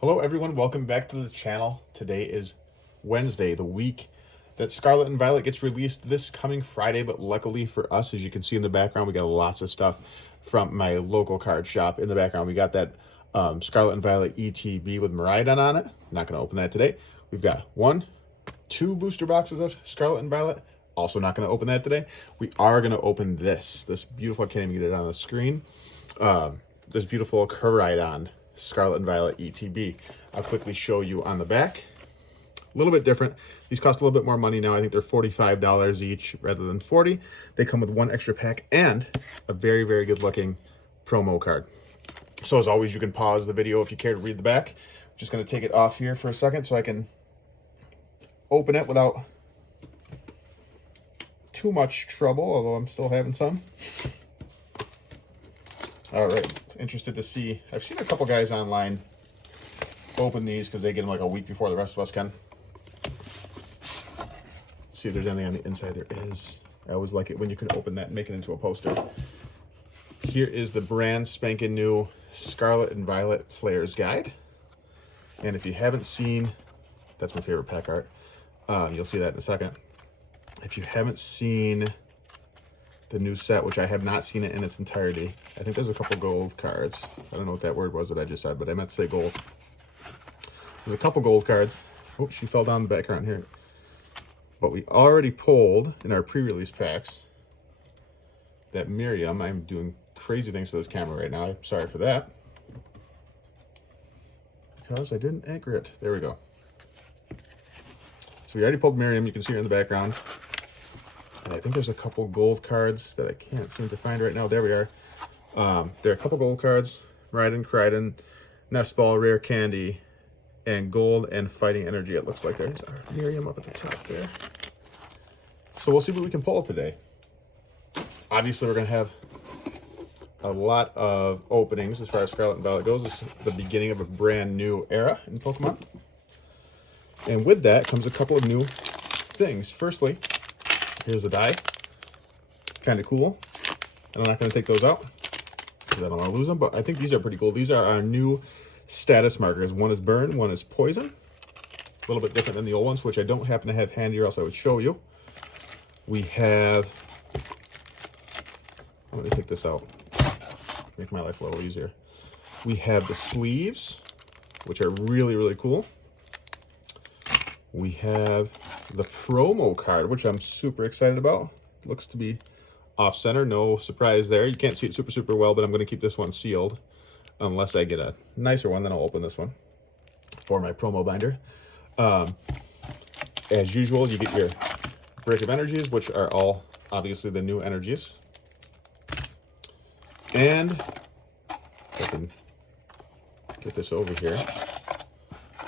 Hello everyone, welcome back to the channel. Today is Wednesday, the week that Scarlet and Violet gets released this coming Friday, but luckily for us, as you can see in the background, we got lots of stuff from my local card shop. In the background, we got that Scarlet and Violet ETB with Miraidon on it. Not going to open that today. We've got 2 booster boxes of Scarlet and Violet. Also not going to open that today. We are going to open this beautiful, I can't even get it on the screen, this beautiful Miraidon Scarlet and Violet ETB. I'll quickly show you on the back. A little bit different. These cost a little bit more money now. I think they're $45 each rather than $40. They come with 1 extra pack and a very, very good looking promo card. So as always, you can pause the video if you care to read the back. I'm just going to take it off here for a second so I can open it without too much trouble, although I'm still having some. All right, interested to see. I've seen a couple guys online open these because they get them like a week before the rest of us can. See if there's anything on the inside. There is. I always like it when you can open that and make it into a poster. Here is the brand spanking new Scarlet and Violet Player's Guide. And if you haven't seen, that's my favorite pack art. You'll see that in a second. If you haven't seen the new set, which I have not seen it in its entirety, I think there's a couple gold cards. I don't know what that word was that I just said, but I meant to say gold. There's a couple gold cards. Oh, she fell down the background here. But we already pulled in our pre-release packs that Miriam. I'm doing crazy things to this camera right now. I'm sorry for that. Because I didn't anchor it. There we go. So we already pulled Miriam. You can see her in the background. And I think there's a couple gold cards that I can't seem to find right now. There we are. There are a couple gold cards. Miraidon, Nest Ball, Rare Candy, and Gold and Fighting Energy. It looks like there's our Miriam up at the top there. So we'll see what we can pull today. Obviously, we're going to have a lot of openings as far as Scarlet and Violet goes. This is the beginning of a brand new era in Pokemon. And with that comes a couple of new things. Firstly, here's a die. Kind of cool. And I'm not going to take those out because I don't want to lose them, but I think these are pretty cool. These are our new status markers. One is burn, one is poison. A little bit different than the old ones, which I don't happen to have handy or else I would show you. We have, let me take this out, make my life a little easier. We have the sleeves, which are really, really cool. We have the promo card, which I'm super excited about. Looks to be off center, no surprise there. You can't see it super well, but I'm going to keep this one sealed unless I get a nicer one. Then I'll open this one for my promo binder. As usual, you get your break of energies, which are all obviously the new energies. And if I can get this over here,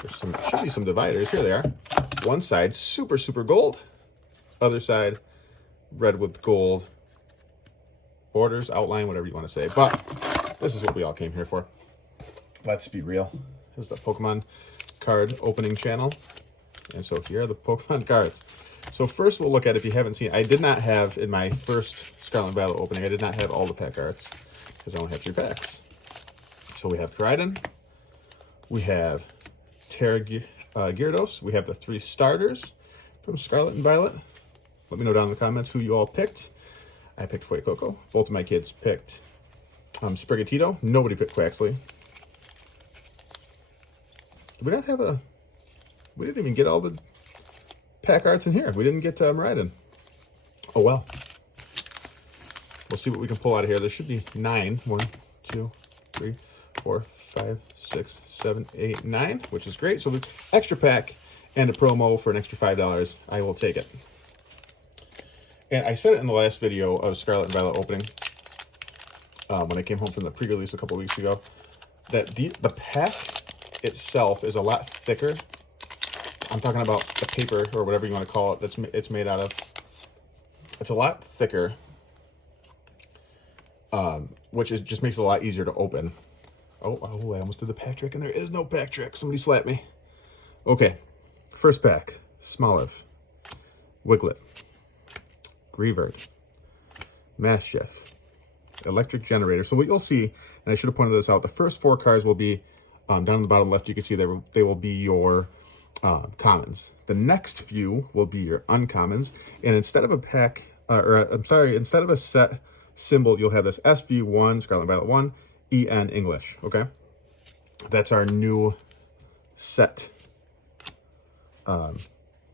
there's should be some dividers. Here they are. One side super gold, other side red with gold borders, outline, whatever you want to say. But this is what we all came here for. Let's be real. This is the Pokemon card opening channel. And so here are the Pokemon cards. So first we'll look at, if you haven't seen, I did not have in my first Scarlet and Violet opening, I did not have all the pack arts because I only have 3 packs. So we have Miraidon, we have Gyarados, we have the 3 starters from Scarlet and Violet. Let me know down in the comments who you all picked. I picked Fuecoco. Both of my kids picked Sprigatito. Nobody picked Quaxley. Did we not have a... We didn't even get all the pack arts in here. We didn't get Miraidon. Oh well. We'll see what we can pull out of here. There should be 9. 1, 2, 3, 4, 5, 6, 7, 8, 9, which is great. So the extra pack and a promo for an extra $5. I will take it. And I said it in the last video of Scarlet and Violet opening, when I came home from the pre-release a couple weeks ago, that the pack itself is a lot thicker. I'm talking about the paper or whatever you want to call it it's made out of. It's a lot thicker, which just makes it a lot easier to open. Oh, I almost did the pack trick, and there is no pack trick. Somebody slapped me. Okay, first pack, Smoliv, Wiglet, Greavard, Mastiff, Electric Generator. So what you'll see, and I should have pointed this out, the first 4 cards will be Down on the bottom left, you can see they will be your commons. The next few will be your uncommons. And instead of a pack, instead of a set symbol, you'll have this SV1, Scarlet and Violet 1, EN English, okay? That's our new set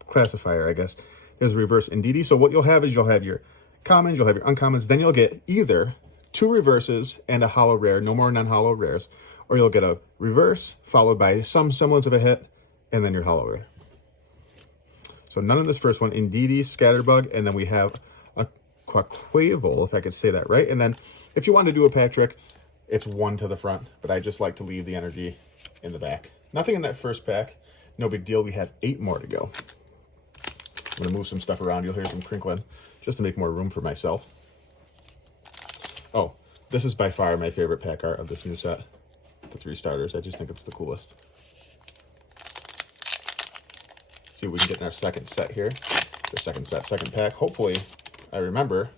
classifier, I guess. There's reverse Indeedee. So what you'll have is you'll have your commons, you'll have your uncommons, then you'll get either 2 reverses and a hollow rare, no more non-hollow rares, or you'll get a reverse followed by some semblance of a hit, and then your hollow rare. So none of this first one, Indeedee, Scatterbug, and then we have a Quaquaval, if I could say that right. And then if you want to do a pack trick, it's 1 to the front, but I just like to leave the energy in the back. Nothing in that first pack, no big deal. We have 8 more to go. I'm gonna move some stuff around. You'll hear some crinkling just to make more room for myself. Oh, this is by far my favorite pack art of this new set. The 3 starters. I just think it's the coolest. See what we can get in our second set here. The second pack. Hopefully, I remember,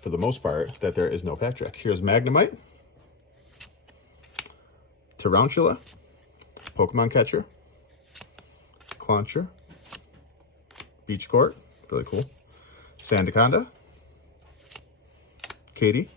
for the most part, that there is no pack trick. Here's Magnemite, Tarantula, Pokemon Catcher, Clauncher, Beach Court, really cool, Sandaconda, Katie.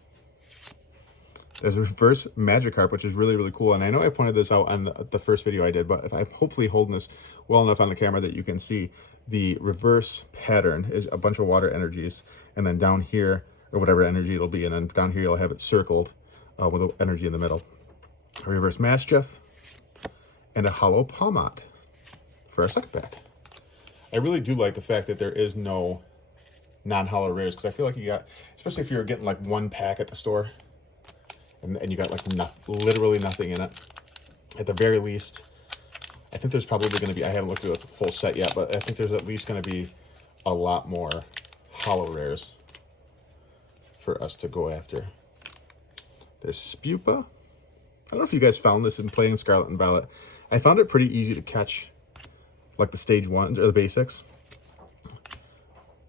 There's a reverse Magikarp, which is really, really cool. And I know I pointed this out on the first video I did, but if I'm hopefully holding this well enough on the camera that you can see, the reverse pattern is a bunch of water energies. And then down here, or whatever energy it'll be, and then down here you'll have it circled with the energy in the middle. A reverse Mastiff, and a hollow Palmot for our second pack. I really do like the fact that there is no non-hollow rares, because I feel like you got, especially if you're getting like 1 pack at the store, and you got like literally nothing in it. At the very least, I think there's probably going to be, I haven't looked at the whole set yet, but I think there's at least going to be a lot more hollow rares for us to go after. There's Spupa. I don't know if you guys found this in playing Scarlet and Violet. I found it pretty easy to catch, like the stage 1 or the basics,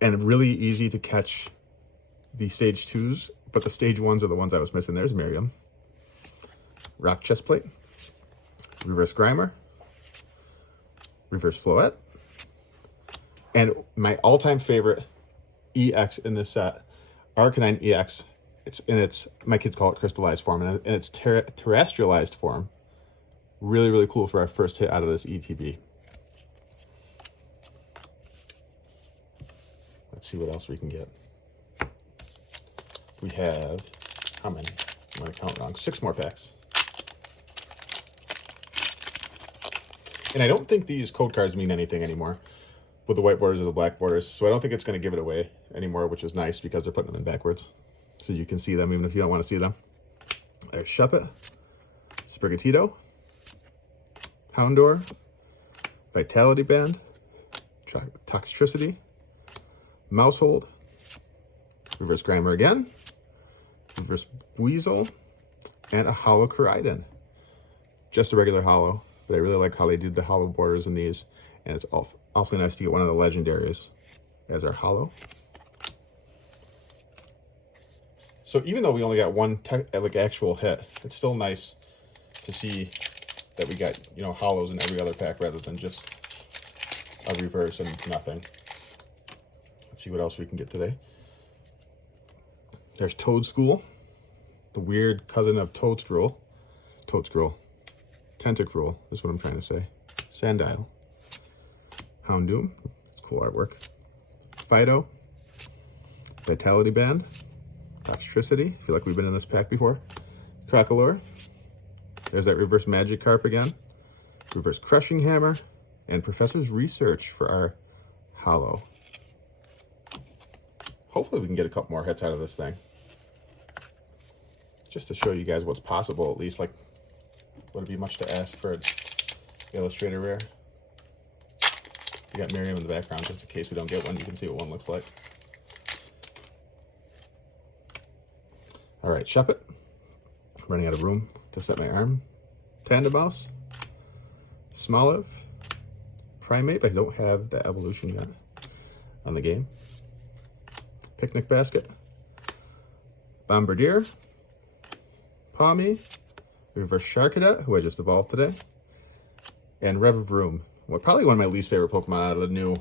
and really easy to catch the stage 2s, but the stage 1s are the ones I was missing. There's Miriam, Rock Chestplate, Reverse Grimer, Reverse Floette, and my all-time favorite EX in this set, Arcanine EX. It's in its, my kids call it crystallized form, and in its terrestrialized form. Really, really cool for our first hit out of this ETB. Let's see what else we can get. We have, how many? I'm going to count wrong. 6 more packs. And I don't think these code cards mean anything anymore with the white borders or the black borders. So I don't think it's going to give it away anymore, which is nice because they're putting them in backwards. So you can see them even if you don't want to see them. There's Shuppet, Sprigatito, Houndour, Vitality Band, Toxtricity, Mousehold, Reverse Grimer again, Reverse Weasel, and a Hollow Koraidon. Just a regular hollow, but I really like how they do the hollow borders in these, and it's awfully nice to get one of the legendaries as our hollow. So even though we only got 1 like actual hit, it's still nice to see that we got, you know, hollows in every other pack rather than just a reverse and nothing. Let's see what else we can get today. There's Toadscool, the weird cousin of Toadscruel. Tentacruel is what I'm trying to say. Sandile. Houndoom, it's cool artwork. Fido, Vitality Band, Toxtricity, I feel like we've been in this pack before. Crocalor, there's that reverse Magikarp again. Reverse Crushing Hammer, and Professor's Research for our hollow. Hopefully we can get a couple more hits out of this thing. Just to show you guys what's possible, at least. Like, would it be much to ask for an Illustrator rare? We got Miriam in the background, just in case we don't get one. You can see what one looks like. All right, Shuppet. Running out of room to set my arm. Tandemaus. Smoliv. Primate, but I don't have the evolution yet on the game. Picnic Basket. Bombardier. Palmy. Reverse Charcadet, who I just evolved today. And Revavroom. Well, probably one of my least favorite Pokemon out of the new,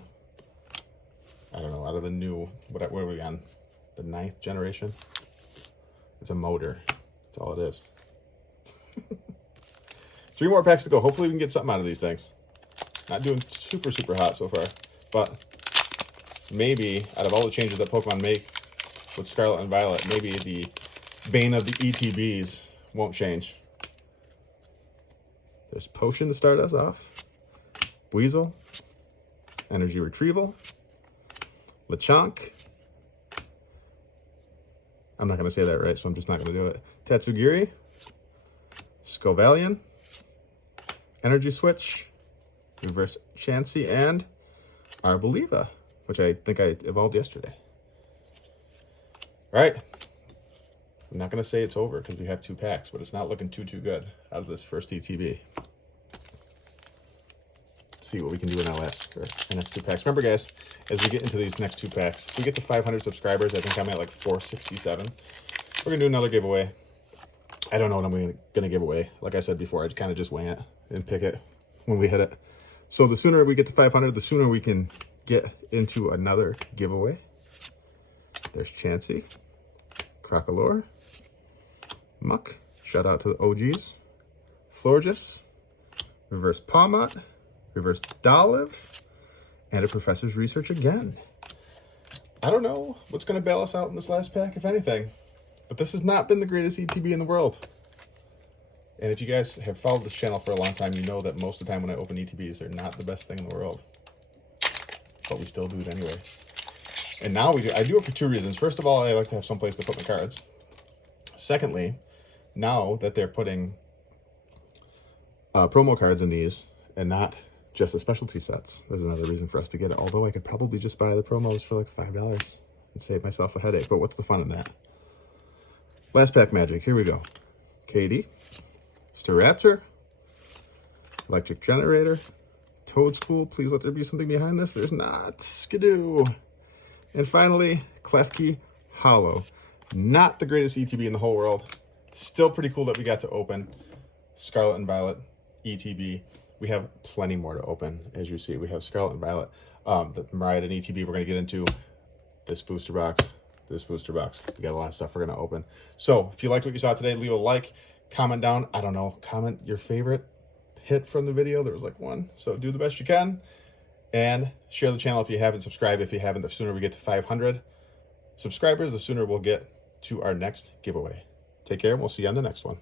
I don't know, out of the new, what are we on? The 9th generation? It's a motor. That's all it is. 3 more packs to go. Hopefully we can get something out of these things. Not doing super, super hot so far. But maybe, out of all the changes that Pokemon make with Scarlet and Violet, maybe the bane of the ETBs won't change. There's Potion to start us off. Weasel. Energy Retrieval. Lechonk. I'm not going to say that right, so I'm just not going to do it. Tatsugiri. Scovalion. Energy Switch. Reverse Chansey. And Arboliva, which I think I evolved yesterday. All right. I'm not going to say it's over because we have 2 packs, but it's not looking too good out of this first ETB. See what we can do in our next 2 packs. Remember, guys, as we get into these next 2 packs, if we get to 500 subscribers, I think I'm at like 467. We're going to do another giveaway. I don't know what I'm going to give away. Like I said before, I'd kind of just wing it and pick it when we hit it. So the sooner we get to 500, the sooner we can get into another giveaway. There's Chansey, Crocolore, Muck, shout out to the OGs, Florges, Reverse Pawmot, Reverse Dolive, and a Professor's Research again. I don't know what's going to bail us out in this last pack, if anything, but this has not been the greatest ETB in the world. And if you guys have followed this channel for a long time, you know that most of the time when I open ETBs, they're not the best thing in the world. But we still do it anyway. And now I do it for 2 reasons. First of all, I like to have some place to put my cards. Secondly, now that they're putting promo cards in these and not just the specialty sets, there's another reason for us to get it. Although I could probably just buy the promos for like $5 and save myself a headache. But what's the fun in that? Last pack magic. Here we go. KD, Staraptor, Electric Generator, Toadstool. Please let there be something behind this. There's not. Skidoo. And finally, Klefki Hollow. Not the greatest ETB in the whole world. Still pretty cool that we got to open Scarlet and Violet ETB. We have plenty more to open, as you see. We have Scarlet and Violet, the Mariah ETB we're going to get into, this booster box, this booster box. We got a lot of stuff we're going to open. So if you liked what you saw today, leave a like, comment down. I don't know, comment your favorite hit from the video. There was like 1. So do the best you can. And share the channel if you haven't. Subscribe if you haven't. The sooner we get to 500 subscribers, the sooner we'll get to our next giveaway. Take care, and we'll see you on the next one.